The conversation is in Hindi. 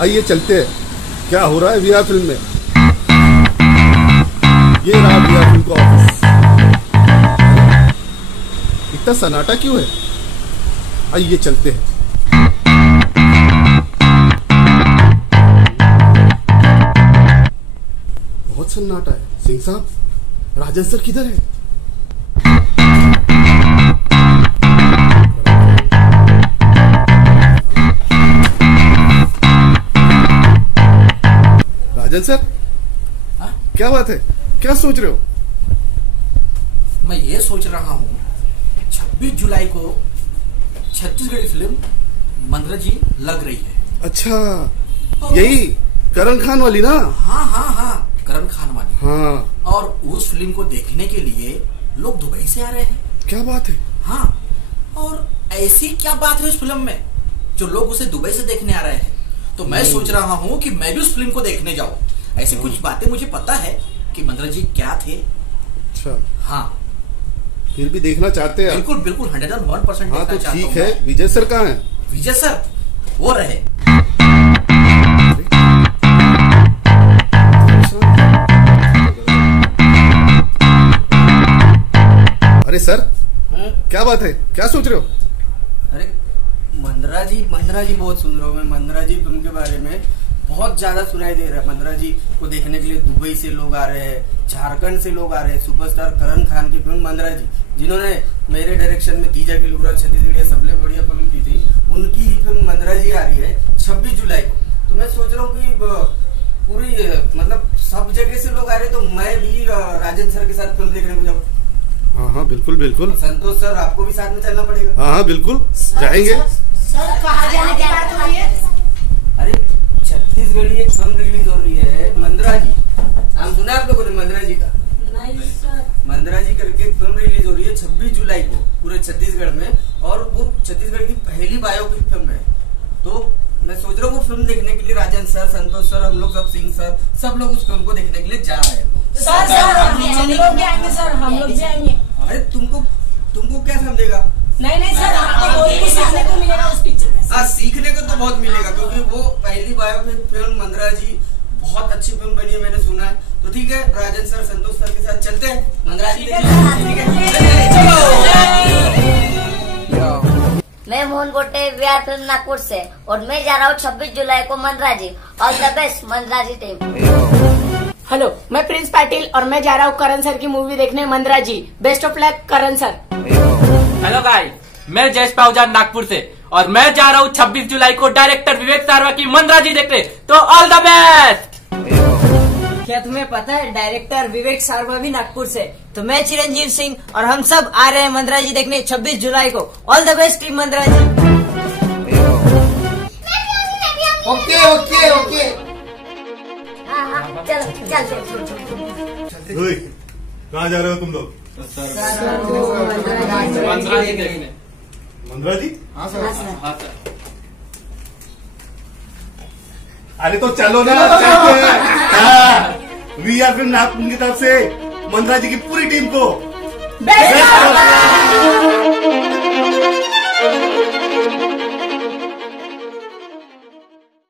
आइए चलते हैं, क्या हो रहा है वीआर फिल्म में। ये रहा वीआर फिल्म का ऑफिस। इतना सन्नाटा क्यों है? आइए चलते हैं। बहुत सन्नाटा है। सिंह साहब, राजन सर किधर है? राजन सर, क्या बात है? क्या सोच रहे हो? मैं ये सोच रहा हूँ 26 जुलाई को छत्तीसगढ़ी फिल्म मंद्रा जी लग रही है। अच्छा, यही करण खान वाली ना? हाँ, करण खान वाली। हाँ। और उस फिल्म को देखने के लिए लोग दुबई से आ रहे हैं। क्या बात है? हाँ, और ऐसी क्या बात है उस फिल्म में जो लोग उसे दुबई से देखने आ रहे हैं। तो मैं सोच रहा हूँ कि मैं भी उस फिल्म को देखने जाऊँ। ऐसी कुछ बातें मुझे पता है कि मंद्रा जी क्या थे। अच्छा। हाँ, फिर भी देखना चाहते हैं? बिल्कुल 101% हाँ, तो ठीक है। विजय सर कहाँ हैं? विजय सर वो रहे। अरे सर, क्या बात है? क्या सोच रहे हो? अरे मंद्रा जी बहुत सुन रहा हूँ मैं। मंद्रा जी फिल्म के बारे में बहुत ज्यादा सुनाई दे रहा है। मंद्रा जी को देखने के लिए दुबई से लोग आ रहे हैं, झारखंड से लोग आ रहे हैं। सुपरस्टार करण खान की फिल्म मंद्रा जी, जिन्होंने मेरे डायरेक्शन में तीजा की लुगरा छत्तीसगढ़ सबसे बढ़िया फिल्म की थी, उनकी ही फिल्म मंद्रा जी आ रही है 26 जुलाई को। तो मैं सोच रहा हूँ कि पूरी मतलब सब जगह से लोग आ रहे हैं, तो मैं भी राजन सर के साथ फिल्म देखने को जाऊँ। हाँ, बिल्कुल बिल्कुल। संतोष सर, आपको भी साथ में चलना पड़ेगा। हाँ, बिल्कुल जाएंगे। सर कहाँ जाने की बात हो रही है? अरे छत्तीसगढ़ी एक फिल्म रिलीज हो रही है मंद्रा जी। नाम सुना है आप लोगों ने मंद्रा जी का? नहीं सर। मंद्रा जी करके एक फिल्म रिलीज हो रही है 26 जुलाई को पूरे छत्तीसगढ़ में, और वो छत्तीसगढ़ की पहली बायोपिक फिल्म है। तो मैं सोच रहा हूँ वो फिल्म देखने के लिए राजन सर, संतोष सर, हम लोग सब, सिंह सर, सब लोग उस फिल्म को देखने के लिए जा रहे हैं। सर हम लोग भी आएंगे सर, हम लोग भी आएंगे। अरे तुमको क्या समझेगा? नहीं सर, आपको बहुत कुछ सीखने को मिलेगा उस पिक्चर में। हाँ, सीखने को तो बहुत मिलेगा, क्योंकि वो पहली बायोपिक फिल्म मंद्रा जी बहुत अच्छी फिल्म बनी है, मैंने सुना है। तो ठीक है, राजन सर, संतोष सर के साथ चलते हैं मंद्रा जी। मैं मोहन गोटे वीआर फिल्म नागपुर से, और मैं जा रहा हूँ 26 जुलाई को Mandra ji. All the best Mandra ji team. Hello, मैं प्रिंस पाटिल और मैं जा रहा हूँ करण सर की मूवी देखने Mandra ji. Best of luck Karan sir. Hello guys, मैं जयेश पाहुजान नागपुर से, और मैं जा रहा हूँ 26 जुलाई को डायरेक्टर विवेक सारवा की मंद्रा जी देखने। तो ऑल द बेस्ट। क्या तुम्हें पता है डायरेक्टर विवेक सारवा भी नागपुर से? तो मैं चिरंजीव सिंह और हम सब आ रहे हैं मंद्रा जी देखने 26 जुलाई को। All the best team Mandra ji. Okay. हाँ, चलो। कहाँ जा रहे हो तुम लोग? मंद्रा जी देखने। मंद्रा जी? हाँ सर। अरे तो चलो ना, वीआर फिल्म नागपुर की तरफ से मंद्रा जी की पूरी टीम को बेस्ट ऑफ लक।